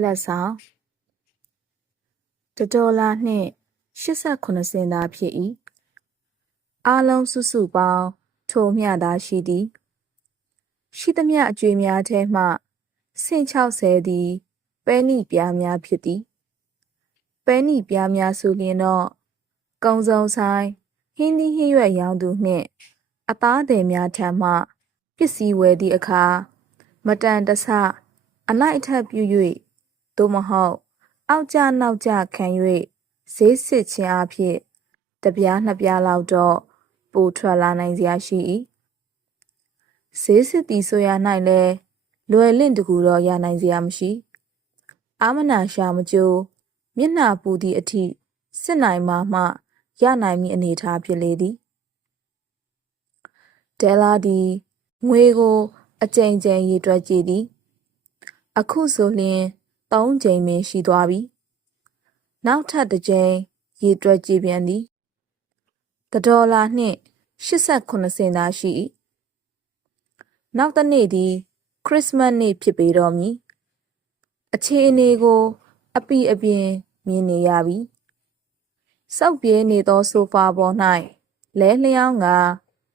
လက်ဆောင်$1နှင့်89 စင်သာဖြစ်၏အားလုံးစုစုပေါင်းထိုမျှသာရှိသည်ရှိသမျှအကြွေများထဲမှဆင့်60သည်ပဲနိပြားများဖြစ်သည်ပဲနိပြားများဆိုလျှင်တော့ကုံစုံဆိုင်ဟင်းသီးဟင်းရွက်ရောင်းသူနှင့်အသားသည်များထံမှပစ္စည်းဝယ်သည့်အခါမတန်တဆအလိုက်အထက်ပြု၍သို့မဟုတ်အောက်ကျနောက်ကျခံ၍ဈေးစစ်ခြင်းအဖြစ်တစ်ပြားနှစ်ပြားလောက်တော့ပိုထွက်လာနိုင်စရာရှိ၏ဈေးစစ်သည်ဆိုရ၌လည်းလွယ်လင့်တကူတော့ရနိုင်စရာမရှိအာမနာရှာမကြိုးမျက်နှာပူသည့်အထိစစ်နိုင်မှရနိုင်မည့်အနေအထားဖြစ်လေသည်ဒဲလာသည်ငွေကိုအကြိမ်ကြိမ်ရေတွက်ကြည့်သည်အခုဆိုလျှင်3ကြိမ်ပင်ရှိသွားပြီနောက်ထပ်တစ်ကြိမ်ရေတွက်ကြည့်ပြန်သည်$နှင့်89 စင်သာရှိ၏နောက်တစ်နေ့သည်ခရစ်စမတ်နေ့ဖြစ်ပေတော့မည်အခြေအနေကိုအပိအပြင်မြင်နေရပြီစောက်ပြေးနေသောဆိုဖာပေါ်၌လဲလျောင်းက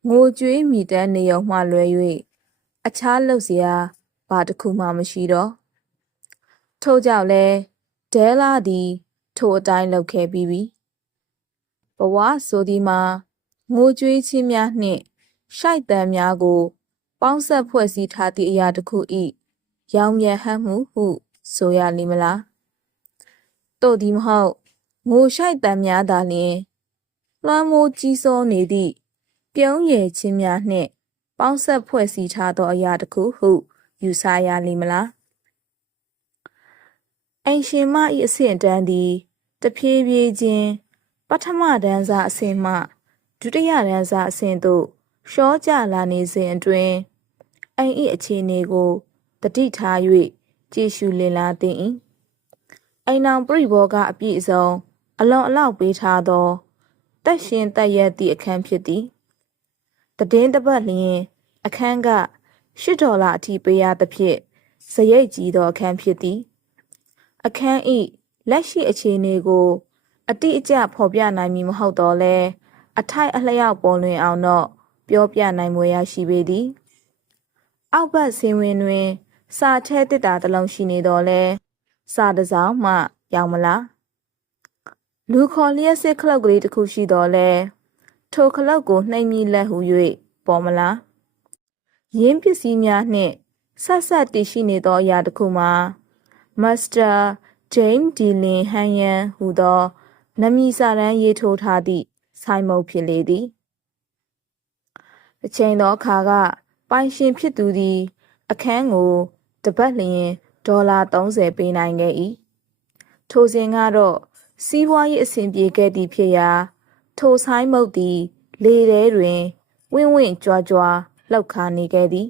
ငိုကြွေးမိတမ်းနေုံမှလွယ်၍အခြားလုပ်စရာဘာတစ်ခုမှမရှိတော့ထို့ကြောင့်လဲဒဲလာသည်ထိုအတိုင်းလုပ်ခဲ့ပြီးပြီဘဝဆိုသည်မှာငိုကြွေးခြင်းများနှင့်ရှိုက်တံများကိုပေါင်းဆက်ဖွဲ့စည်းထားသည့်အရာတစ်ခု၏ရောင်မြဟမ်းမှုဟုဆိုရလိမ့်မလားတို့သည်မဟုတ်ငိုရှိုက်တံများသာလျှင်လွှမ်းမိုးကြီးစိုးနေသည့်ပြုံးရည်ခြင်းများနှင့်ပေါင်းဆက်ဖွဲ့စည်းထားသောအရာတစ်ခုဟုယူဆရလိမ့်မလားအိမ်ရှင်မ၏အဆင့်အတန်းသည်တဖြည်းဖြည်းချင်းပထမတန်းစားအဆင့်မှဒုတိယတန်းစားအဆင့်သို့ရှောကျလာနေစဉ်အတွင်းအိမ်၏အခြေအနေကိုတတိထား၍ကြည့်ရှုလင်လာသင့်၏အိမ်အောင်ပရိဘောကအပြည့်အစုံအလွန်အလောက်ပေးထားသောတက်ရှင်တက်ရက်သည့်အခန်းဖြစ်သည်တည်င်းတစ်ပတ်လျင်အခန်းက$8အထိပေးရသဖြင့်စရိတ်ကြီးသောအခန်းဖြစ်သည်အခန်း၏လက်ရှိအခြေအနေကိုအတိအကျဖော်ပြနိုင်မည်မဟုတ်တော့လဲအထိုက်အလျောက်ပေါ်လွင်အောင်တော့ပြောပြနိုင်မွေရရှိပေသည်အောက်ဘက်ဆင်းဝင်တွင်စာထဲတစ်တာတစ်လုံးရှိနေတော့လဲစာတစ်စောင်မှရောက်မလားလူခေါ်လျက်စစ်ခလုတ်ကလေးတစ်ခုရှိတော့လဲထိုခလုတ်ကိုနှိမ့်မိလက်ဟု၍ပေါ်မလားရင်းပစ္စည်းများနှင့်ဆက်တည်ရှိနေသောအရာတစ်ခုမှာမစ္စတာဂျိမ်းဒီလင်ဟန်ယန်ဟူသောနမည်စာတမ်းရေးထိုးထားသည့်ဆိုင်မုတ်ဖြစ်လေသည်တစ်ချိန်သောအခါကပိုင်ရှင်ဖြစ်သူသည်အခန်းကိုတစ်ပတ်လျင်$30ပေးနိုင်ခဲ့၏ထိုစဉ်ကတော့စီးပွားရေးအဆင်ပြေခဲ့သည်ဖြစ်ရာထိုဆိုင်မုတ်သည်လေထဲတွင်ဝင့်ကြွားလှုပ်ခါနေခဲ့သည်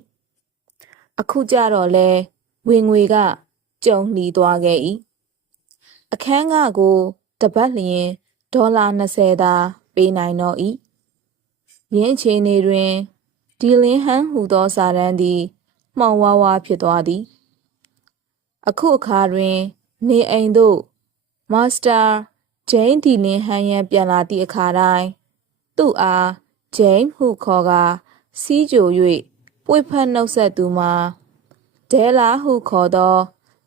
အခုကြတော့လဲဝင်ငွေကကျုံလှီသွားခဲ့၏အခန်းကကိုတစ်ပတ်လျင်$20သာပေးနိုင်တော့၏ယင်းအခြေအနေတွင်ဒီလင်ဟန်ဟူသောစာတမ်းသည်မှောင်ဝါဖြစ်သွားသည်အခုအခါတွင်နေအိမ်သို့မာစတာဂျိမ်းဒီလင်ဟန်ယန်ပြန်လာသည့်အခါတိုင်းသူ့အားဂျိမ်းဟုခေါ်ကာစီးကြို၍ပွေဖက်နှုတ်ဆက်သူမှာဒဲလာဟုခေါ်သော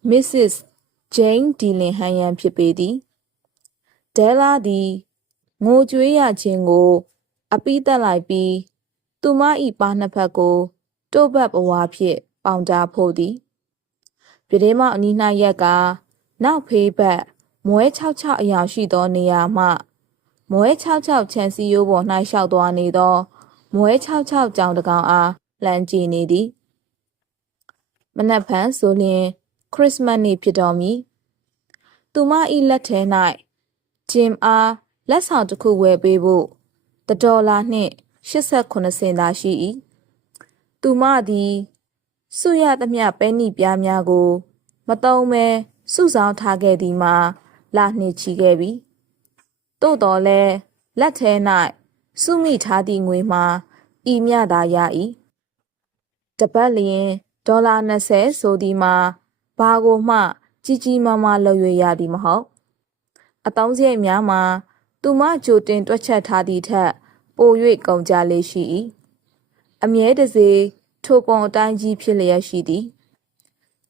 မစ္စစ်ဂျိမ်းဒီလင်ဟန်ယန်ဖြစ်ပေသည်ဒဲလာသည်ငိုကြွေးရခြင်းကိုအပိသက်လိုက်ပြီးသူမ၏ပါးနှစ်ဖက်ကိုတို့ဘက်ဘဝဖြင့်ပေါင်ကြားဖို့သည်ပြတင်းမောက်အနီး၌ရက်ကနောက်ဖေးဘက်မွဲ66အယောင်ရှိသောနေရာမှမွဲ66ခြံစည်းရိုးပေါ်၌လျှောက်သွားနေသောမွဲ66ကြောင်တစ်ကောင်အားလှမ်းကြည့်နေသည်မနက်ဖြန်ဆိုလျှင်ခရစ်စမတ်နေ့ဖြစ်တော်မူသူမ၏လက်ထဲ၌ဂျင်အားလက်ဆောင်တစ်ခုဝယ်ပေးဖို့$နှင့်89 စင်သာရှိ၏သူမသည်စုရသမျှပဲနိပြားများကိုမသုံးမဲစုဆောင်းထားခဲ့သည်မှာလနှစ်ချီခဲ့ပြီသို့တော်လဲလက်ထဲ၌စုမိထားသည့်ငွေမှာဤမျှသာရ၏တစ်ပတ်လျင်$20ဆိုသည်မှာဘာကိုမှ ကြီးကြီးမားမားလှုပ်ရွေရသည်မဟုတ်အတုံးစရိတ်များမှာသူမကြိုတင်တွက်ချက်ထားသည့်ထက်ပို၍ကုန်ကြလေရှိ၏အမြဲတစေထိုပုံအတိုင်းကြီးဖြစ်လျက်ရှိသည်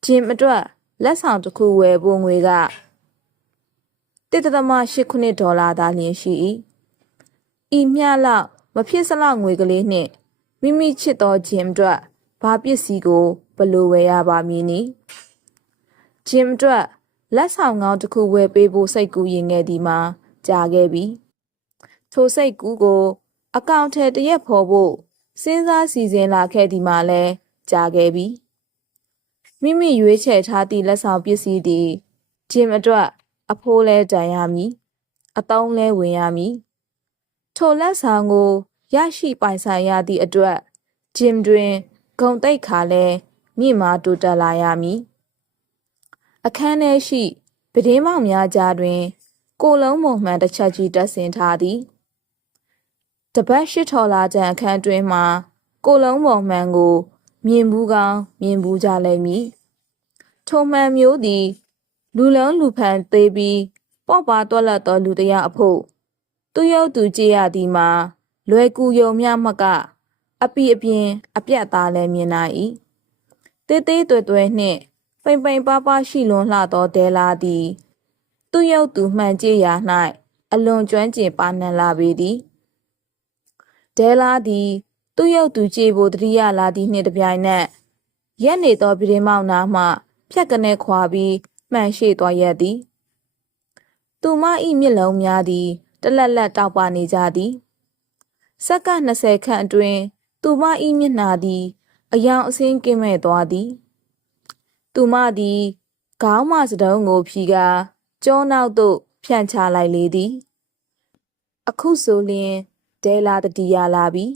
ဂျင်အတွက်လက်ဆောင်တစ်ခုဝယ်ဖို့ငွေက$1.8သာလျှင်ရှိ၏ဤမျှလောက်မဖြစ်စလောက်ငွေကလေးနှင့်မိမိချစ်သောဂျင်အတွက်ဘာပစ္စည်းကိုဘလို့ဝယ်ရပါမည်နည်းဂျင်အတွက်လက်ဆောင်ကောင်းတစ်ခုဝယ်ပေးဖို့စိတ်ကူးရင်ခဲ့သည်မှာကြာခဲ့ပြီထိုစိတ်ကူးကိုအကောင့်ထဲတရက်ဖော်ဖို့စဉ်းစားစီစဉ်လာခဲ့သည်မှာလည်းကြာခဲ့ပြီမိမိရွေးချယ်ထားသည့်လက်ဆောင်ပစ္စည်းသည်ဂျင်အတွက်အဖိုးလဲတန်ရမည်အတုံးလဲဝင်ရမည်ထိုလက်ဆောင်ကိုရရှိပိုင်ဆိုင်ရသည့်အတွက်ဂျင်တွင်ဂုဏ်သိက္ခာလဲမြင့်မားတိုးတက်လာရမည်အခန်းထဲရှိပဒင်းမောင်များကြားတွင်ကိုလုံးမုံမှန်တစ်ချက်ကြီးတက်ဆင်ထားသည်တပတ်$8တန်အခန်းတွင်မှာကိုလုံးမုံမှန်ကိုမြင်ဘူးကောင်းမြင်ဘူးကြလိမ့်မည်ထိုမှန်မျိုးသည်လူလုံးလူဖန်သေးပြီးပေါ့ပါတွက်လက်သောလူတစ်ယောက်အဖို့သူရုပ်သူကြည့်ရသည်မှာလွယ်ကူယုံမျှမကအပီအပြင်အပြတ်သားလည်းမြင်နိုင်၏တေးသေးတွေ့တွေ့နှင့်ပိန်ပိန်ပါးပါးရှိလွန်လှသောဒဲလာသည်သူရုပ်သူမှန်ကြည့်ရာ၌အလွန်ကျွမ်းကျင်ပါနံလာပေသည်ဒဲလာသည်သူရုပ်သူကြည့်ဖို့တတိယလာသည့်နှင့်တပြိုင်နက်ရက်နေသောပြင်းမောင်နာမှဖြတ်ကနေခွာပြီးမှန်ရှိသွားရသည်သူမ၏မျက်လုံးများသည်တလက်လက်တောက်ပနေကြသည်စက္ကန့်20ခန့်အတွင်းသူမ၏မျက်နှာသည်အယောင်အဆင်းကင်းမဲ့သွားသည်သူမသည်ခေါင်းမစတုံးကိုဖြီကာကျောနောက်သို့ဖြန့်ချလိုက်လေသည်အခုဆိုလျှင်ဒဲလာတတိယလာပြီ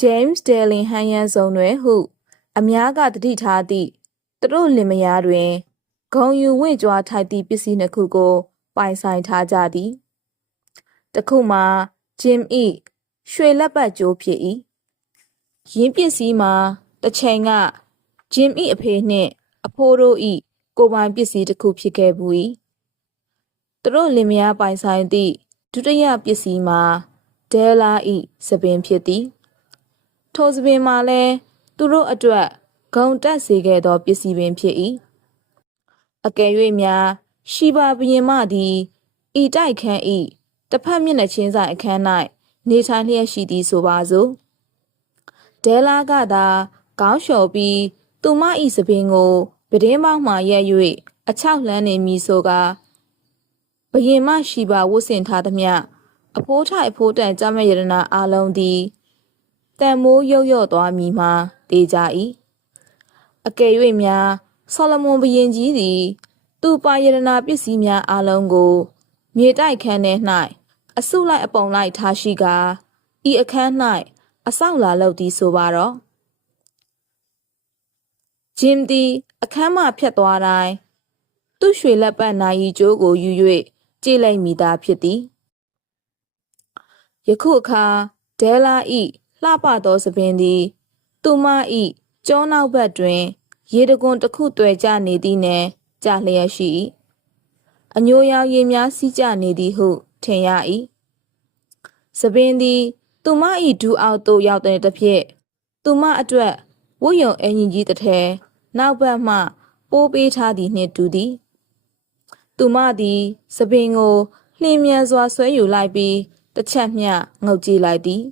ဂျိမ်းစ်ဒဲလင်ဟန်ယန်ဆောင်တွင်ဟုအများကတတိထားသည့်သူတို့လင်မယားတွင်ဂုံယူဝင့်ကြွားထိုက်သည့်ပစ္စည်းနှစ်ခုကိုပိုင်ဆိုင်ထားကြသည်တစ်ခုမှာဂျင်၏ရွှေလက်ပတ်ကြိုးဖြစ်၏ရင်းပစ္စည်းမှာတစ်ချိန်ကဂျင်၏အဖေနှင့်အဖိုးတို့၏ကိုပိုင်ပစ္စည်းတစ်ခုဖြစ်ခဲ့ဘူး၏သူတို့လင်မယားပိုင်ဆိုင်သည့်ဒုတိယပစ္စည်းမှာဒဲလာ၏စပင်ဖြစ်သည်ထိုစပင်မှာလည်းသူတို့အတွက်ဂုံတက်စေခဲ့သောပစ္စည်းပင်ဖြစ်၏အကယ်၍များရှိပါဘုရင်မသည်ဤတိုက်ခန်း၏တစ်ဖက်မျက်နှာချင်းဆိုင်အခန်း၌နေထိုင်လျက်ရှိသည်ဆိုပါစို့ဒဲလာကသာခေါင်းလျှော်ပြီးသူမ၏စပင်ကိုပဒင်းပေါင်းမှရက်၍အချောက်လှမ်းနေမည်ဆိုကာဘုရင်မရှိပါဝတ်ဆင်ထားသမျှအဖိုးထိုက်အဖိုးတန်ကြမဲ့ရတနာအလုံးသည်တန်မိုးရုပ်ရော့သွားမည်မှာတေးကြ၏အကယ်၍များဆော်လမွန်ဘုရင်ကြီးသည်သူပါရတနာပစ္စည်းများအလုံးကိုမြေတိုက်ခန်းထဲ၌အစုလိုက်အပုံလိုက်ထားရှိကာဤအခန်း၌အဆောက်လာလုပ်သည်ဆိုပါတော့ဂျင်သည်အခန်းမှဖြတ်သွားတိုင်းသူ့ရွှေလက်ပတ်နိုင်ရီကျိုးကိုယူ၍ကြည့်လိုက်မိသားဖြစ်သည်ယခုအခါဒဲလာ၏လှပသောစပင်သည်သူမ၏ကျောနောက်ဘက်တွင်ရေတကွန်တစ်ခုတွေ့ကြနေသည်နှင့်ကြလျက်ရှိ၏အညိုရောင်ရေများစီးကျနေသည်ဟုထင်ရ၏စပင်သည်သူမ၏ဒူးအောက်သို့ရောက်တဲ့တစ်ဖြစ်သူမအတွက်ဝတ်ယုံအင်ကြီးတစ်ထဲနောက်ဘက်မှပိုးပေးထားသည်နှင့်တူသည်သူမသည်စပင်ကိုလျင်မြန်စွာဆွဲယူလိုက်ပြီးတစ်ချက်မျှငုပ်ကြည့်လိုက်သည်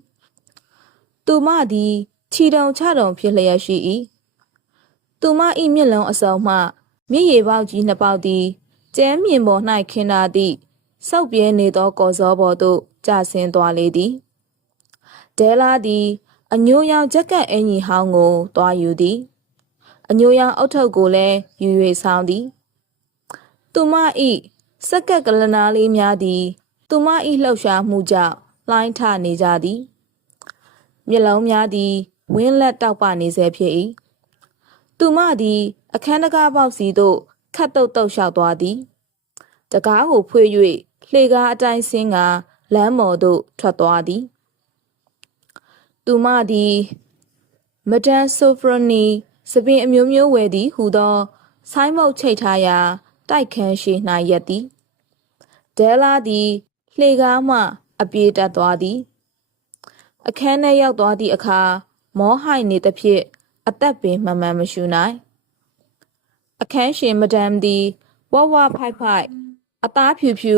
သူမသည်ခြီတုံချတုံဖြစ်လျက်ရှိ၏သူမ၏မျက်လုံးအစုံမှမျက်ရည်ပေါက်ကြီးနှစ်ပေါက်သည်ကျဲမြင်ပေါ်၌ခင်းထားသည့်စောက်ပြဲနေသောကော်စောပေါ်သို့ကျဆင်းသွားလေသည်ဒဲလာသည်အညိုရောင်ဂျက်ကက်အင်ကြီးဟောင်းကိုတွားယူသည်အညိုရောင်အုတ်ထုပ်ကိုလည်းယူ၍ဆောင်းသည်သူမ၏စက်ကက်ကလနာလေးများသည်သူမ၏လှုပ်ရှားမှုကြောင့်လှိုင်းထနေကြသည်မျက်လုံးများသည်ဝင်းလက်တောက်ပနေစေဖြစ်၏သူမသည်အခန်းတကားပေါက်စီသို့ခတ်တုတ်တုတ်လျှောက်သွားသည်တကားကိုဖွေ၍လှေကားအတိုင်းဆင်းကလမ်းမော်သို့ထွက်သွားသည်သူမသည်မဒန်ဆိုဖရိုနီစပင်အမျိုးမျိုးဝယ်သည်ဟူသော ဆိုင်းမုတ်ချိတ်ထားရာတိုက်ခန်းရှိ၌ရက်သည်ဒဲလာသည်လှေကားမှအပြေးတက်သွားသည်အခန်းထဲရောက်သွားသည့်အခါမောဟိုက်နေသဖြင့်အသက်ပင်မှန်မှန်မရှူနိုင်အခန်းရှင်မဒမ်သည်ဝဝဖိုက်ဖိုက်အသားဖြူဖြူ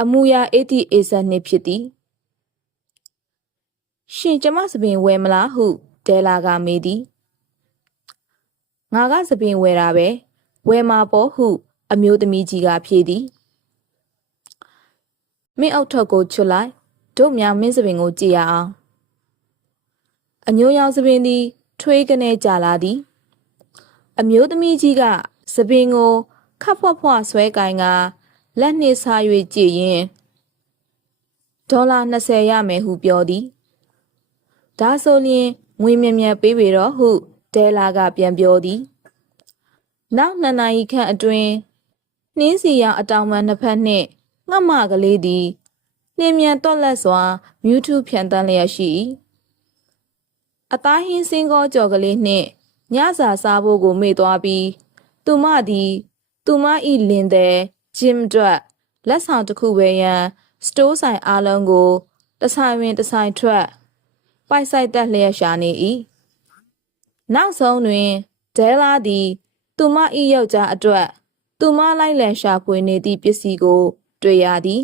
အမူအရာအေးသည့်အေးဆက်နှင့်ဖြစ်သည်ရှင်ကျမစပင်ဝယ်မလားဟုဒဲလာကမေးသည်ငါကစပင်ဝယ်တာပဲဝယ်မှာပေါ့ဟုအမျိုးသမီးကြီးကဖြေသည်မင်းအုတ်ထုပ်ကိုချွတ်လိုက်တို့များမင်းစပင်ကိုကြည့်ရအောင်အညိုရောင်စပင်သည်ထွေးကနေကြလာသည်အမျိုးသမီးကြီးကစပင်ကိုခပ်ဖွားဖွားဆွဲကင်ကလက်နှင့်စား၍ကြည့်ရင်ဒေါ်လာ20ရမယ်ဟုပြောသည်ဒါဆိုလျှင်ငွေမြတ်မြတ်ပေးပေတော့ဟုဒဲလာကပြန်ပြောသည်နောက်2နာရီခန့်အတွင်းနှင်းစီရောင်အတောင်ပံနှစ်ဖက်နှင့်ငှက်မကလေးသည်လျင်မြန်တွက်လက်စွာမြူးထူးဖြန်တန်းလျက်ရှိ၏အသားဟင်းစင်းကောကြော်ကလေးနှင့်ညစာစားဖို့ကိုမေ့သွားပြီးသူမသည်သူမ၏လင်သည်ဂျင်အတွက်လက်ဆောင်တစ်ခုပဲရန်စတိုးဆိုင်အားလုံးကိုတစ်ဆိုင်ဝင်တစ်ဆိုင်ထွက်ပိုက်ဆိုင်တက်လျက်ရှာနေ၏နောက်ဆုံးတွင်ဒဲလာသည်သူမ၏ယောက်ျားအတွက်သူမလိုက်လံရှာဖွေနေသည့်ပစ္စည်းကိုတွေ့ရသည်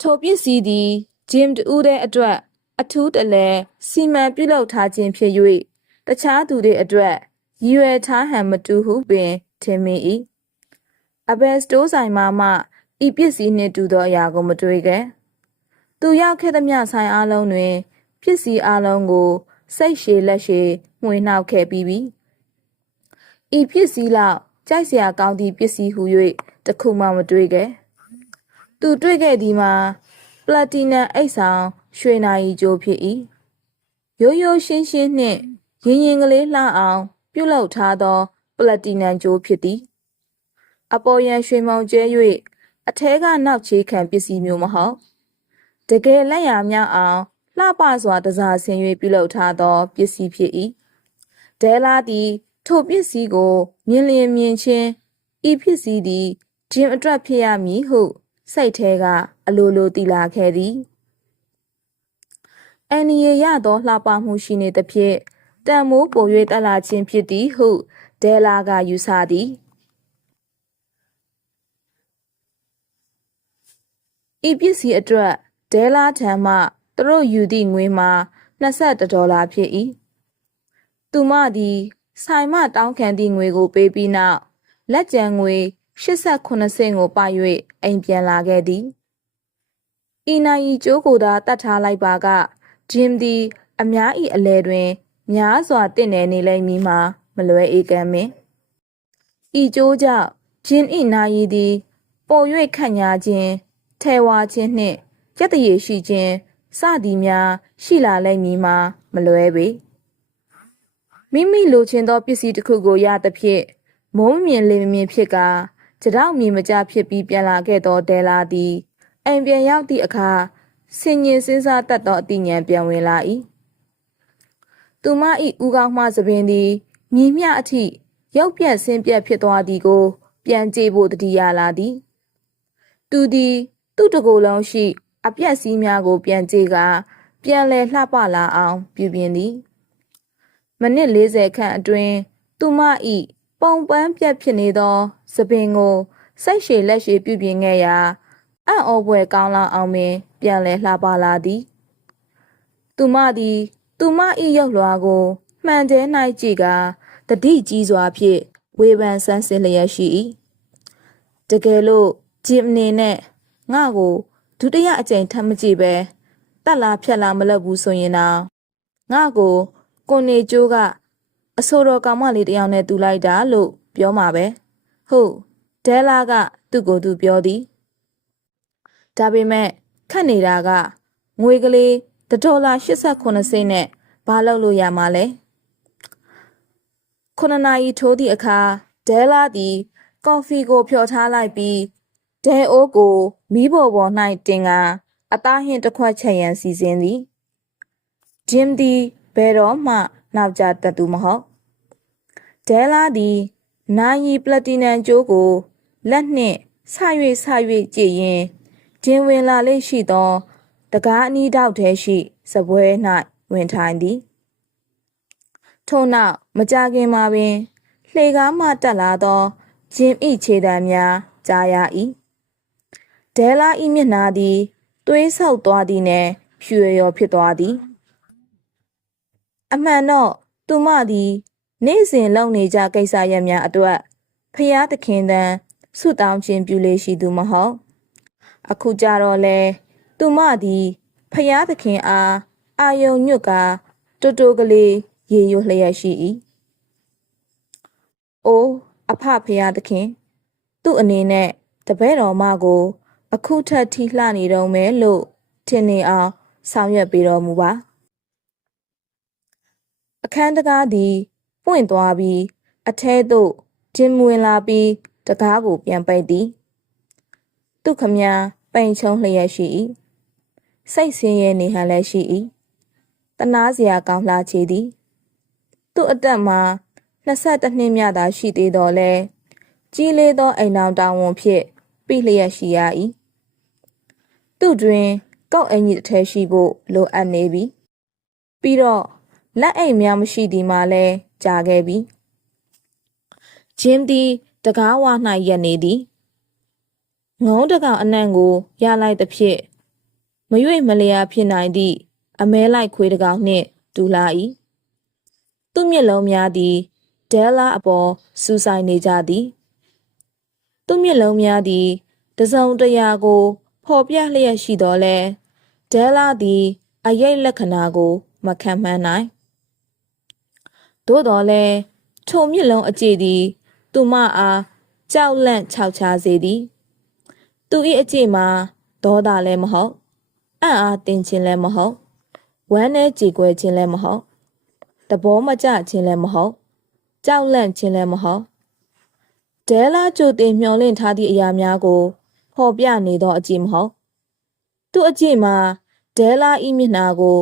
ထိုပစ္စည်းသည်ဂျင်တူတဲ့အတွက်အထူးတလဲစီမံပြုလုပ်ထားခြင်းဖြစ်၍တခြားသူတွေအတွက်ရည်ရွယ်ထားဟန်မတူဟုပင်ထင်မိ၏အဘယ်စတိုးဆိုင်မှဤပစ္စည်းနှင့်တူသောအရာကိုမတွေ့ခဲ့သူရောက်ခဲ့သမျှဆိုင်အားလုံးတွင်ပစ္စည်းအားလုံးကိုစိတ်ရှည်လက်ရှည်မှွေနှောက်ခဲ့ပြီးပြီဤပစ္စည်းလောက်ကြိုက်စရာကောင်းသည့်ပစ္စည်းဟု၍တခုမှမတွေ့ခဲ့သူတွေ့ခဲ့သည်မှာပလက်တီနမ်အိတ်ဆောင်ရွှေနာရီကြိုးဖြစ်၏ရိုးရိုးရှင်းရှင်းနှင့်ရင်ရင်ကလေးလှအောင်ပြုလုပ်ထားသောပလက်တီနမ်ကြိုးဖြစ်သည်အပေါ်ရန်ရွှေမုံကျဲ၍အထဲကနောက်ချေခံပစ္စည်းမျိုးမဟုတ်တကယ်လက်ရာမြောက်အောင်လှပစွာတစားဆင်၍ပြုလုပ်ထားသောပစ္စည်းဖြစ်၏ဒဲလာသည်ထိုပစ္စည်းကိုမြင်လျင်မြင်ချင်းဤပစ္စည်းသည်ဂျင်အတွက်ဖြစ်ရမည်ဟုစိတ်ထဲကအလိုလိုတည်လာခဲ့သည်အန်နီရသောလှပမှုရှိနေသဖြင့်တန်မိုးပို၍တက်လာခြင်းဖြစ်သည်ဟုဒဲလာကယူဆသည်ဤပစ္စည်းအတွက်ဒဲလာထံမှသူတို့ယူသည့်ငွေမှာ$20ဖြစ်၏သူမသည်ဆိုင်မှတောင်းခံသည့်ငွေကိုပေးပြီးနောက်လက်ကျန်ငွေ89စင်ကိုပိုက်၍အိမ်ပြန်လာခဲ့သည်ဤနိုင်ဤကျိုးကိုသာတတ်ထားလိုက်ပါကဂျင်သည်အများ၏အလဲတွင်များစွာတင့်တယ်နေလိမ့်မည်မှာမလွဲဧကံမင်ဤကျိုးကြောင့်ဂျင်၏နာယီသည်ပို၍ခန့်ညာခြင်းထဲဝါခြင်းနှင့်ကြက်တရေရှိခြင်းစသည်များရှိလာလိမ့်မည်မှာမလွဲပေမိမိလိုချင်သောပစ္စည်းတစ်ခုကိုရသဖြင့်မုံမြင်လေမြင်ဖြစ်ကာကြတော့မြင်မကြဖြစ်ပြီးပြန်လာခဲ့သောဒဲလာသည်အိမ်ပြန်ရောက်သည့်အခါဆင်ញင်စဉ်းစားတတ်သောအသိဉာဏ်ပြန်ဝင်လာ၏သူမ၏ဦးခေါင်းမှသပင်သည်မြည်မျှအထိရုပ်ပြက်ဆင်းပြက်ဖြစ်သွားသည်ကိုပြန်ကြည့်ဖို့တတိယလာသည်သူသည်သူ့တကိုယ်လုံးရှိအပြက်စီးများကိုပြန်ကြည့်ကာပြန်လည်လှပလာအောင်ပြုပြင်သည်မိနစ်40ခန့်အတွင်းသူမ၏ပုံပန်းပြက်ဖြစ်နေသောသပင်ကိုစိတ်ရှည်လက်ရှည်ပြုပြင်ခဲ့ရာအံ့ဩဖွယ်ကောင်းလောက်အောင်ပင်ပြန်လည်လှပလာသည်သူမသည်သူမ၏ရုပ်လွှာကိုမှန်တဲ၌ကြည့်ကာတတိကြီးစွာဖြင့်ဝေဖန်ဆန်းစစ်လျက်ရှိ၏တကယ်လို့ဂျင်အနေနဲ့ငါ့ကိုဒုတိယအကြိမ်ထပ်မကြည့်ပဲတက်လာဖြတ်လာမလုပ်ဘူးဆိုရင်တော့ငါ့ကိုကိုနေကျိုးကအဆိုတော်ကောင်မလေးတယောက်နဲ့တူလိုက်တာလို့ပြောမှာပဲဟုတ်ဒဲလာကသူ့ကိုယ်သူပြောသည်ဒါပေမဲ့ခတ်နေတာကငွေကလေး$89စင်နဲ့ဘာလုပ်လို့ရမှာလဲ9နာရီထိုးသည့်အခါဒဲလာသည်ကော်ဖီကိုဖြော်ထားလိုက်ပြီးဒဲအိုးကိုမီးပေါ်၌တင်ကအသားဟင်းတစ်ခွက်ချက်ရန်စီစဉ်သည်ဂျင်သည်ဘယ်တော့မှနောက်ကျတတ်သူမဟုတ်ဒဲလာသည် နိုင်ရီပလတီနမ်ကျိုးကိုလက်နှင့်ဆ၍ကြည်ရင်ဂျင်ဝင်လာလေးရှိသောတကားအနီးတောက်ထဲရှိစပွဲ၌ဝင်ထိုင်သည်ထို့နောက်မကြခင်မှာပင်လှေကားမှတက်လာသောဂျင်၏ခြေတံများကြားရ၏ဒဲလာ၏မျက်နှာသည်သွေးဆောက်သွားသည်နှင့်ဖြူရော်ဖြစ်သွားသည်အမှန်တော့သူမသည်နေ့စဉ်လုပ်နေကြကိစ္စရပ်များအတွက်ဖျားသခင်တန်ဆုတောင်းခြင်းပြုလေရှိသူမဟုတ်အခုကြတော့လေသူမသည်ဖျားသခင်အားအာယုံညွတ်ကတိုကလေးရေရွလျက်ရှိ၏အိုးအဖဖျားသခင်သူ့အနေနဲ့တပည့်တော်မကိုအခုထက်ထိလှနေတော့မယ်လို့ထင်နေအောင်ဆောင်ရွက်ပေးတော်မူပါအခန်းတကားသည်ပွင့်သွားပြီးအထဲသို့ဂျင်ဝင်လာပြီးတကားကိုပြန်ပိတ်သည်သူခမည်းပိန်ချုံလျက်ရှိ၏စိတ်ဆင်းရဲနေဟန်လည်းရှိ၏တနာစရာကောင်းလှချေသည်သူ့အသက်မှာ22နှစ်မြသာရှိသေးတော်လဲကြီးလေးသောအိမ်တော်တောင်ဝန်ဖြစ်ပြလျက်ရှိရ၏သူတွင်ကောက်အင်ကြီးတစ်ထည်ရှိဖို့လိုအပ်နေပြီပြီးတော့လက်အိမ်များမရှိသည်မှလည်းကြာခဲ့ပြီဂျင်းသည်တကားဝ၌ရက်နေသည်ငုံတကောင်အနံ့ကိုရလိုက်သဖြင့်မရွေ့မလျာဖြစ်နိုင်သည့်အမဲလိုက်ခွေးတကောင်နှင့်တူလာ၏သူ့မျက်လုံးများသည်ဒဲလာအပေါ်စူးဆိုင်နေကြသည်သူ့မျက်လုံးများသည်တစုံတရာကိုဖော်ပြလျက်ရှိတော်လဲဒဲလာသည်အရိပ်လက္ခဏာကိုမခံမှန်းနိုင်သို့တော်လဲထိုမျက်လုံးအကြည့်သည်သူမအားကြောက်လန့်ခြောက်ခြားစေသည်သူ၏အကြည့်မှာဒေါသလည်းမဟုတ်အံ့အားသင့်ခြင်းလည်းမဟုတ်ဝမ်းနည်းကြေကွဲခြင်းလည်းမဟုတ်သဘောမကျခြင်းလည်းမဟုတ်ကြောက်လန့်ခြင်းလည်းမဟုတ်ဒဲလာကြိုတင်မျှော်လင့်ထားသည့်အရာများကိုဖော်ပြနေသောအကြည့်မဟုတ်သူအကြည့်မှာဒဲလာ၏မျက်နှာကို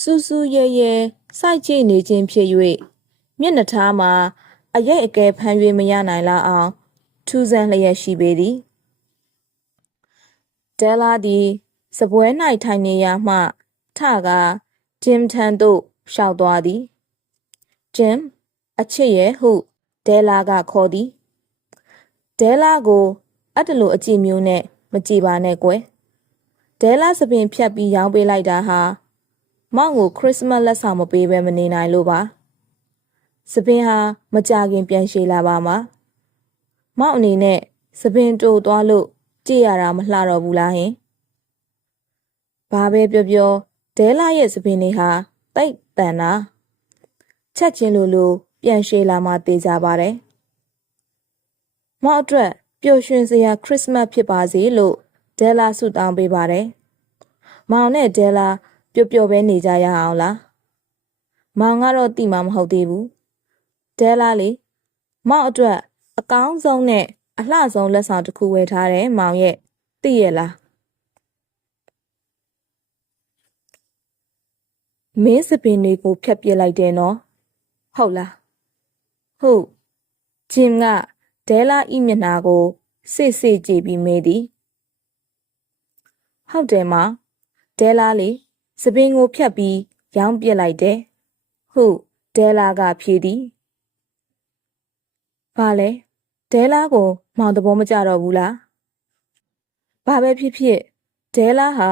စူးစူးရဲရဲစိုက်ကြည့်နေခြင်းဖြစ်၍မျက်နှာထားမှာအရိပ်အကဲဖမ်း၍မရနိုင်လောက်အောင်ထူးဆန်းလျက်ရှိပေသည်ဒဲလာသည်စပွဲ၌ထိုင်နေရာမှထကားဂျင်ထန်သို့ရှောက်သွားသည်ဂျင်အချစ်ရဲ့ဟုဒဲလာကခေါ်သည်ဒဲလာကိုအဲ့တလိုအကြည့်မျိုးနဲ့မကြည့်ပါနဲ့ကွယ်ဒဲလာစပင်ဖြတ်ပြီးရောင်းပေးလိုက်တာဟာမောင်ကိုခရစ်စမတ်လက်ဆောင်မပေးဘဲမနေနိုင်လို့ပါစပင်ဟာမကြခင်ပြန်ရှည်လာပါမှာမောင်အနေနဲ့စပင်တိုးသွားလို့ကြည့်ရတာမလှတော့ဘူးလားဟင်ဘာပဲပြောပြောဒဲလာရဲ့စပင်တွေဟာတိတ်တန်တာချက်ချင်းလိုပြန်ရှည်လာမှသိကြပါတယ်မောင်အတွက်ပျော်ရွှင်စရာခရစ်စမတ်ဖြစ်ပါစေလို့ဒဲလာဆုတောင်းပေးပါတယ်မောင်နဲ့ဒဲလာပျော်ပဲနေကြရအောင်လားမောင်ကတော့တိမှမဟုတ်သေးဘူးဒဲလာလေမောင်အတွက်အကောင်းဆုံးနဲ့အလှဆုံးလက်ဆောင်တစ်ခုဝယ်ထားတယ်မောင်ရဲ့သိရဲ့လားမင်းစပင်တွေကိုဖြတ်ပစ်လိုက်တယ်နော်ဟုတ်လားဟုတ်ဂျင်ကဒဲလာဤမျက်နှာကိုစစ်ကြည့်ပြီးမေးသည်ဟုတ်တယ်မောင်ဒဲလာလေစပင်ကိုဖြတ်ပြီးရောင်းပစ်လိုက်တယ်ဟုတ်ဒဲလာကဖြေသည်ဘာလဲဒဲလာကိုမောင်သဘောမကျတော့ဘူးလားဘာပဲဖြစ်ဖြစ်ဒဲလာဟာ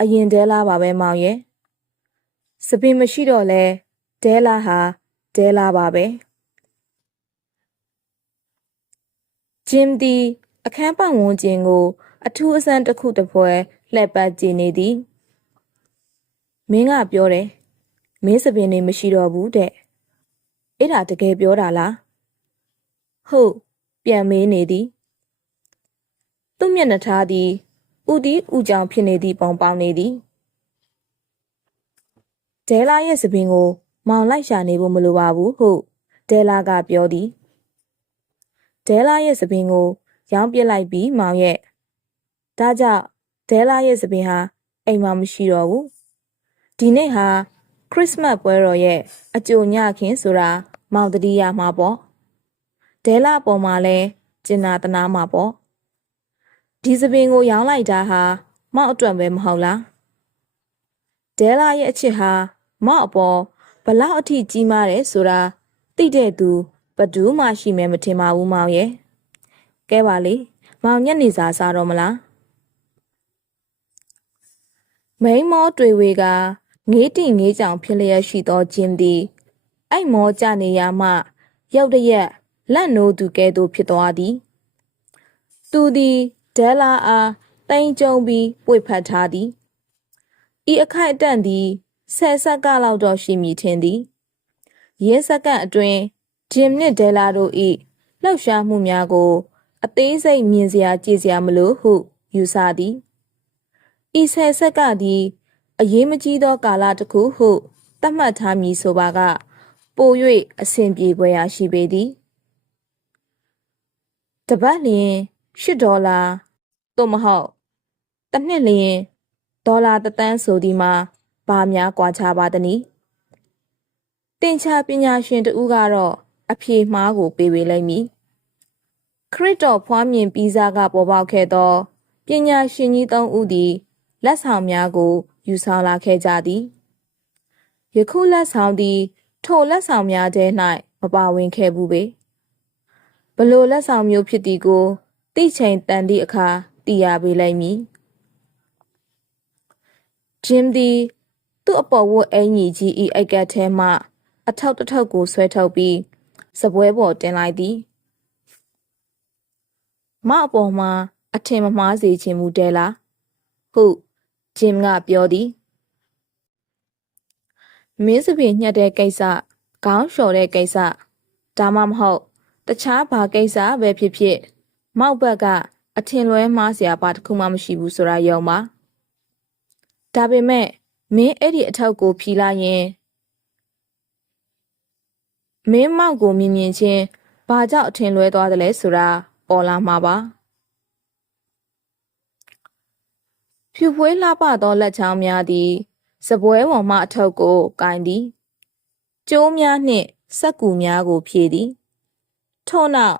အရင်ဒဲလာပါပဲမောင်ရဲ့စပင်မရှိတော့လဲဒဲလာဟာဒဲလာပါပဲဂျင်သည်အခန်းပတ်ဝန်းကျင်ကိုအထူးအဆန်းတစ်ခုတစ်ဖွဲလှည့်ပတ်ကြည့်နေသည်မင်းကပြောတယ်မင်းစပင်နေမရှိတော့ဘူးတဲ့အဲ့ဒါတကယ်ပြောတာလားဟုတ်ပြန်မေးနေသည်သူ့မျက်နှာထားသည်ဥတီးဥကြောင်ဖြစ်နေသည့်ပုံပေါင်းနေသည်ဒဲလာရဲ့စပင်ကိုမောင်လိုက်ရှာနေဖို့မလိုပါဘူးဟုဒဲလာကပြောသည်ဒဲလာရဲ့စပင်ကိုရောင်းပစ်လိုက်ပြီးမောင်ရဲ့ဒါကြောင့်ဒဲလာရဲ့စပင်ဟာအိမ်မှာမရှိတော့ဘူးဒီနေ့ဟာခရစ်စမတ်ပွဲတော်ရဲ့အကြိုညခင်ဆိုတာမောင်တတိယမှာပေါ့ ဒဲလာပေါ်မှာလဲကျင်နာတနာမှာပေါ့ဒီစပင်ကိုရောင်းလိုက်တာဟာမောက်အတွက်ပဲမဟုတ်လားဒဲလာရဲ့အချစ်ဟာမောက်အပေါ်ဘလောက်အထိကြီးမားတယ်ဆိုတာသိတဲ့သူဘယ်သူမှရှိမယ်မထင်ပါဘူးမောင်ရဲ့ကဲပါလေမောင်ညက်နေစာစားတော့မလားမိန်မောတွေဝေကငေးတိငေးကြောင်ဖြစ်လျက်ရှိသောဂျင်းသည်အဲ့မောကြနေရမှရောက်တရက်လက်နိုးသူကဲ့သို့ဖြစ်သွားသည်သူသည်ဒဲလာအားတိမ်ကြုံပြီးပွေဖက်ထားသည်ဤအခိုက်အတန့်သည်10 ဆက်ကလောက်တော့ရှိမည်ထင်သည်ရင်းစက္ကန့်အတွင်းဂျင်နှင့်ဒဲလာတို့၏လှောက်ရှားမှုများကိုအသေးစိတ်မြင်စရာကြည့်စရာမလိုဟုယူဆသည်ဤ10 ဆက်ကသည်အရေးမကြီးသောကာလတစ်ခုဟုသတ်မှတ်ထားမည်ဆိုပါကပို၍အဆင်ပြေပွဲရာရှိပေသည်တပတ်လျင်$8သို့မဟုတ်တစ်နှစ်လျင်$1သန်းဆိုသည်မှာဘာများကွာခြားပါသနည်းတင်ချပညာရှင်တဦးကတော့အဖြေမှားကိုပေးဝေလိမ့်မည်ခရစ်တော်ဖွားမြင်ပြီးစားကပေါ်ပေါက်ခဲ့သောပညာရှင်ကြီး3 ဦးသည်လက်ဆောင်များကိုယူဆောင်လာခဲ့ကြသည်ယခုလက်ဆောင်သည်ထိုလက်ဆောင်များထဲ၌မပါဝင်ခဲ့ဘူးပေဘလို့လက်ဆောင်မျိုးဖြစ်သည်ကိုသိချိန်တန်သည့်အခါသိရပေလိမ့်မည်ဂျင်သည်သူ့အပေါ်ဝတ်အင်ကြီးကြီး၏အိတ်ကပ်ထဲမှအထောက်တစ်ထောက်ကိုဆွဲထုတ်ပြီးစပွဲပေါ်တင်လိုက်သည်မအပေါ်မှာအထင်မမှားစေခြင်းမူတဲလားဟုဂျင်ကပြောသည်မင်းစပင်ညှက်တဲ့ကိစ္စခေါင်းလျှော်တဲ့ကိစ္စဒါမှမဟုတ်တခြားဘာကိစ္စပဲဖြစ်ဖြစ်မောက်ဘက်ကအထင်လွဲမှားစရာဘာတစ်ခုမှမရှိဘူးဆိုတာယုံပါဒါပေမဲ့မင်းအဲ့ဒီအထောက်ကိုဖြီလိုက်ရင်မင်းမောက်ကိုမြင်ချင်းဘာကြောင့်အထင်လွဲသွားတယ်လဲဆိုတာပေါ်လာမှာပါဖြူဖွေးလှပသောလက်ချောင်းများသည်စပွဲပေါ်မှအထောက်ကိုကိုင်သည်ကျိုးများနှင့်စက်ကူများကိုဖြည့်သည်ထို့နောက်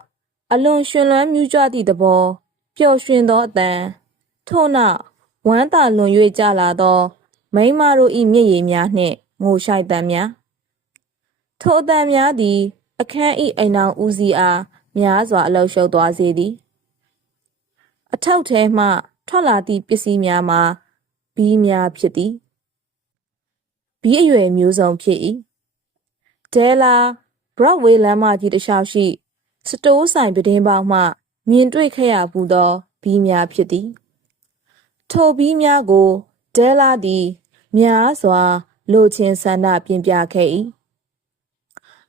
အလွန်ရှင်လွမ်းမြူးကြွသည့်သဘောပျော်ရွှင်သောအတန်ထို့နောက်ဝမ်းသာလွန်၍ကြလာသောမိန်းမတို့၏မျက်ရည်များနှင့်ငိုရှိုက်သံများထိုအတန်များသည်အခန်း၏အိမ်တော်ဦးစီးအားများစွာအလှုပ်ရှုပ်သွားစေသည်အထောက်ထဲမှထွက်လာသည့်ပစ္စည်းများမှာဘီးများဖြစ်သည်ဘီးအရွယ်မျိုးစုံဖြစ်၏ဒဲလာဘရော့ဝေးလမ်းမကြီးတစ်လျှောက်ရှိစတိုးဆိုင်ပတင်းပေါက်မှမြင်တွေ့ခဲ့ရဘူးသောဘီးများဖြစ်သည်ထိုဘီးများကိုဒဲလာသည်များစွာလိုချင်ဆန္ဒပြင်းပြခဲ့၏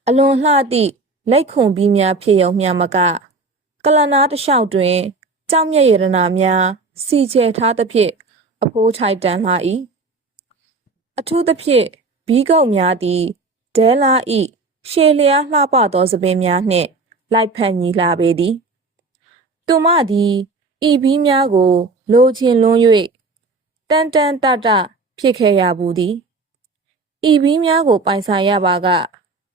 အလွန်လှသည့်လက်ခွန်ဘီးများဖြစ်ရုံမျှမကကလနာတစ်လျှောက်တွင်ကြောက်မြတ်ရတနာများစီချဲထားသဖြင့်အဖိုးထိုက်တန်လှ၏အထူးသဖြင့်ဘီးကုတ်များသည်ဒဲလာ၏ရှေလျားလှပသောစပင်များနှင့်လိုက်ဖက်ညီလာပေသည်သူမသည်ဤဘီးများကိုလိုချင်လွန်း၍တန်တန်တတဖြစ်ခဲ့ရဘူးသည်ဤဘီးများကိုပိုင်ဆိုင်ရပါက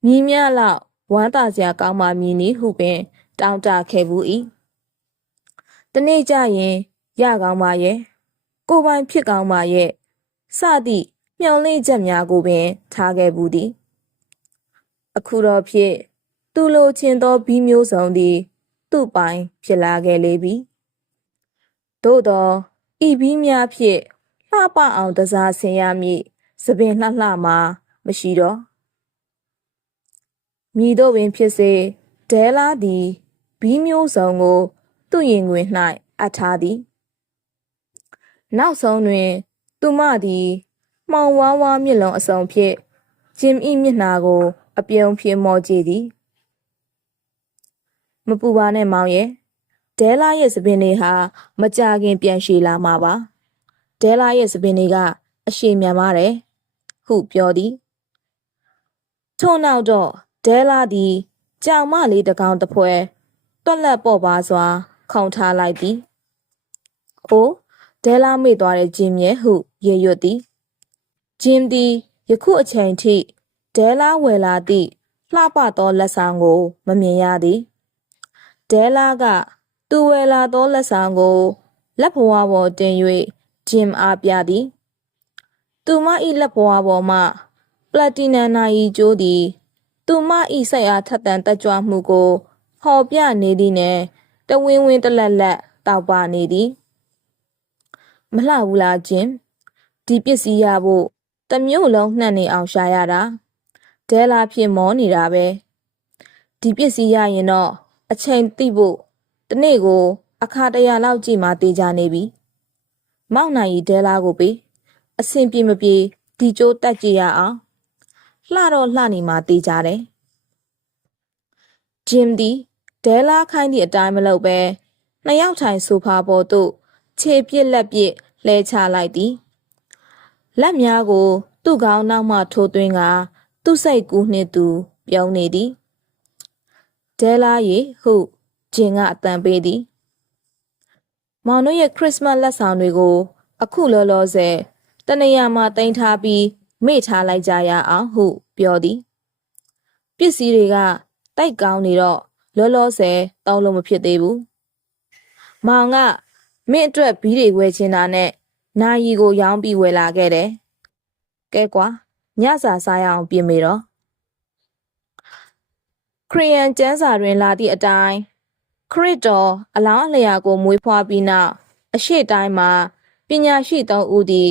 မြည်များလောက်ဝမ်းသာစရာကောင်းမှမြည်နည်းဟုပင်တောင်းတခဲ့ဘူး၏တနေ့ကျရင်ရကောင်းပါရဲ့ကိုပိုင်ဖြစ်ကောင်းပါရဲ့စသည့်မျှော်လင့်ချက်များကိုပင်ထားခဲ့ဘူးသည်အခုတော့ဖြင့်သူလိုချင်သောဘီးမျိုးစုံသည်သူ့ပိုင်ဖြစ်လာခဲ့လေပြီသို့သောဤဘီးများဖြင့်လှပအောင်တစားဆင်ရမည်စပင်လှလှမှာမရှိတော့မည်တို့ပင်ဖြစ်စေဒဲလာသည်ဘီးမျိုးစုံကိုသူ့ရင်တွင်၌အပ်ထားသည်နောက်ဆုံးတွင်သူမသည်မှောင်ဝါးဝါးမျက်လုံးအစုံဖြင့်ဂျင်၏မျက်နှာကိုအပြုံးဖြင့်မော့ကြည့်သည်မပူပါနဲ့မောင်ရဲ့ဒဲလာရဲ့စပင်တွေဟာမကြခင်ပြန်ရှည်လာမှာပါဒဲလာရဲ့စပင်တွေကအရှည်မြန်ပါတယ်ဟုပြောသည်ထို့နောက်တော့ဒဲလာသည်ကြောင်မလေးတစ်ကောင်တစ်ဖွဲတွက်လက်ပေါ့ပါစွာခုန်ထားလိုက်သည်အိုးဒဲလာမေ့သွားတဲ့ဂျင်ရဲ့ဟုရေရွတ်သည်ဂျင်သည်ယခုအချိန်ထိဒဲလာဝယ်လာသည့်လှပသောလက်ဆောင်ကိုမမြင်ရသည် ဒဲလာကသူဝယ်လာသောလက်ဆောင်ကိုလက်ဘဝပေါ်တင်၍ဂျင်အားပြသည်သူမ၏လက်ဘဝပေါ်မှပလက်တီနမ်နာရီကျိုးသည်သူမ၏စိတ်အားထက်သန်တက်ကြွမှုကိုဟော်ပြနေသည်နှင့်တဝင်းဝင်းတလက်လက်တောက်ပနေသည်မလှဘူးလားဂျင်ဒီပစ္စည်းရဖို့တစ်မျိုးလုံးနှံ့နေအောင်ရှာရတာဒဲလာဖြစ်မောနေတာပဲဒီပစ္စည်းရရင်တော့အချိန်သိဖို့တနေ့ကိုအခါ100လောက်ကြည့်မှတေးကြနေပြီမောက်နိုင်ရီဒဲလာကိုပေးအဆင်ပြေမပြေဒီကျိုးတက်ကြည့်ရအောင်လှတော့လှနေမှတေးကြတယ်ဂျင်သည်ဒဲလာခိုင်းသည့်အတိုင်းမလုပ်ပဲနှစ်ယောက်ထိုင်ဆိုဖာပေါ်သို့ခြေပြစ်လက်ပြစ်လှဲချလိုက်သည်လက်များကိုသူ့ခေါင်းနောက်မှထိုးသွင်းကသူ့စိတ်ကူးနှင့်သူပြုံးနေသည်ဒဲလာရေဟုဂျင်ကအတန်ပေးသည်မောင်တို့ရဲ့ခရစ်စမတ်လက်ဆောင်တွေကိုအခုလောလောဆယ်တနေရာမှာတင်ထားပြီးမေ့ထားလိုက်ကြရအောင်ဟုပြောသည်ပစ္စည်းတွေကတိုက်ကောင်းနေတော့လောလောဆယ်တောင်းလို့မဖြစ်သေးဘူးမောင်ကမင်းအတွက်ဘီးတွေဝယ်ချင်တာနဲ့နာယီကိုရောင်းပြီးဝယ်လာခဲ့တယ်ကဲကွာညစာစားရအောင်ပြင်မေတော့ခရီးယန်ကျမ်းစာတွင်လာသည့်အတိုင်းခရစ်တော်အလောင်းအလျာကိုမွေးဖွားပြီးနောက်အရှိတိုင်းမှာပညာရှိသောဦးသည်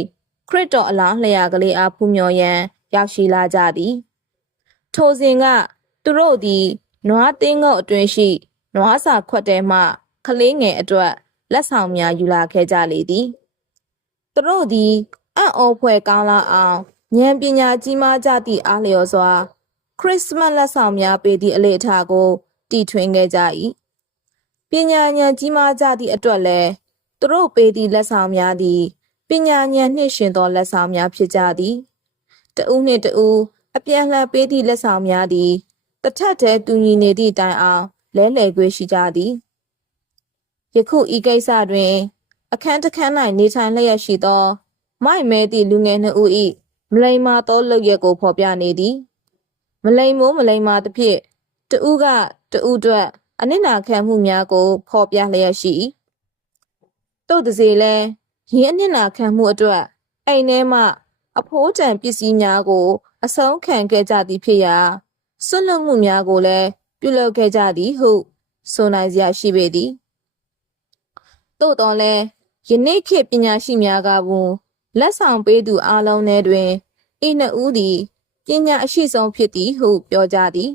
ခရစ်တော်အလောင်းအလျာကလေးအားဖူးမြော်ရန်ရောက်ရှိလာကြသည်ထိုစဉ်ကသူတို့သည်နွားတင်းငုတ်အတွင်းရှိနွားစာခွက်ထဲမှကလေးငယ်အတွက်လက်ဆောင်များယူလာခဲ့ကြလေသည်သူတို့သည်အံ့ဩဖွယ်ကောင်းလာအောင်ဉာဏ်ပညာကြီးမားကြသည့်အားလျော်စွာခရစ်စမတ်လက်ဆောင်များပေးသည့်အလေအထကိုတီထွင်ခဲ့ကြ၏ပညာဉာဏ်ကြီးမားကြသည့်အတွက်လည်းသူတို့ပေးသည့်လက်ဆောင်များသည်ပညာဉာဏ်နှင့်ရှင်သောလက်ဆောင်များဖြစ်ကြသည်တဦးနှင့်တဦးအပြန်လှန်ပေးသည့်လက်ဆောင်များသည်တစ်ထပ်တည်းတူညီနေသည့်တိုင်အောင်လဲလှယ်ခွေရှိကြသည်ယခုဤကိစ္စတွင်အခန်းတစ်ခန်း၌နေထိုင်လျက်ရှိသောမိုက်မဲသည့်လူငယ်နှစ်ဦး၏မလိမ္မာသောလုပ်ရက်ကိုဖော်ပြနေသည်မလိမ္မိုးမလိမ္မာသဖြင့်တဦးကတဦးအတွက်အနစ်နာခံမှုများကိုဖော်ပြလျက်ရှိတို့တစေလဲရင်းအနစ်နာခံမှုအတွက်အိမ်ထဲမှအဖိုးတန်ပစ္စည်းများကိုအဆုံးခံခဲ့ကြသည်ဖြစ်ရာဆွလွတ်မှုများကိုလည်းပြုလုပ်ခဲ့ကြသည်ဟုဆိုနိုင်စရာရှိပေသည်သို့တော်လည်းယနေ့ခေတ်ပညာရှိများကပင်လက်ဆောင်ပေးသူအလုံးထဲတွင်ဤနှစ်ဦးသည်ပညာအရှိဆုံးဖြစ်သည်ဟုပြောကြသည်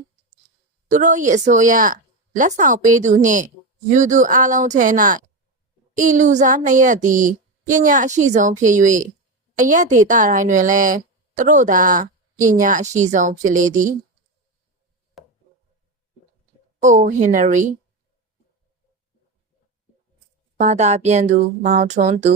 သူတို့၏အဆိုအရလက်ဆောင်ပေးသူနှင့်ယူသူအလုံးထဲ၌ဤလူစားနှစ်ရက်သည်ပညာအရှိဆုံးဖြစ်၍အရက်ဒေသတိုင်းတွင်လည်းသူတို့သာပညာအရှိဆုံးဖြစ်လေသည်အိုဟင်နရီဘာသာပြန်သူမောင်ထွန်းသူ